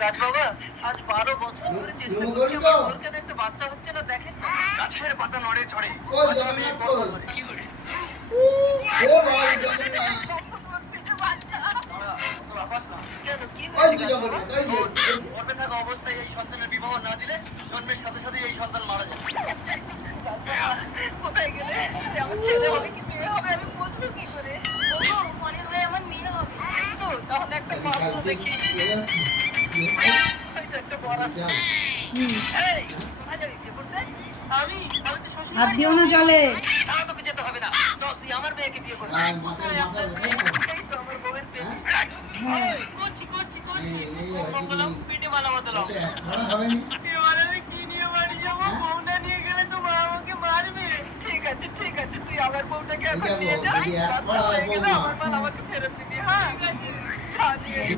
গাছ বাবা আজ 12 বছর ধরে চেষ্টা করছি ওর কেন একটা বাচ্চা হচ্ছে না দেখেন গাছের পাতা নড়ে চড়ে কি করে কেন কি হয়েছে গর্ভে থাকা অবস্থায় এই সন্তানের বিবাহ না দিলে জন্মের সাথে সাথে এই সন্তান মারা যাবে কোথায় গেলে আমার ছেলে হবে কি মেয়ে হবে আমি বুঝবো কি করে মনে হয় আমার মেয়ে হবে তো তাহলে একটা পাত্র দেখি একটা বড় আছে এই কোথায় যাবি বিয়ে করতে আমি তো শ্বশুর হাত দিও না জলে। তাও তোকে যেতে হবে না চল তুই আমার মেয়েকে বিয়ে করবি এই তো আমার বউয়ের প্রেম করছি মঙ্গলম পিঠে মালা বদলাও এবার আমি কি নিয়ে বাড়ি যাবো বউ না নিয়ে গেলে তো মা আমাকে মারবে ঠিক আছে তুই আমার বউটাকে এখন নিয়ে যা বাচ্চা হয়ে গেলে আমার মা আমাকে ফেরত দিবি হ্যাঁ ঠিক আছে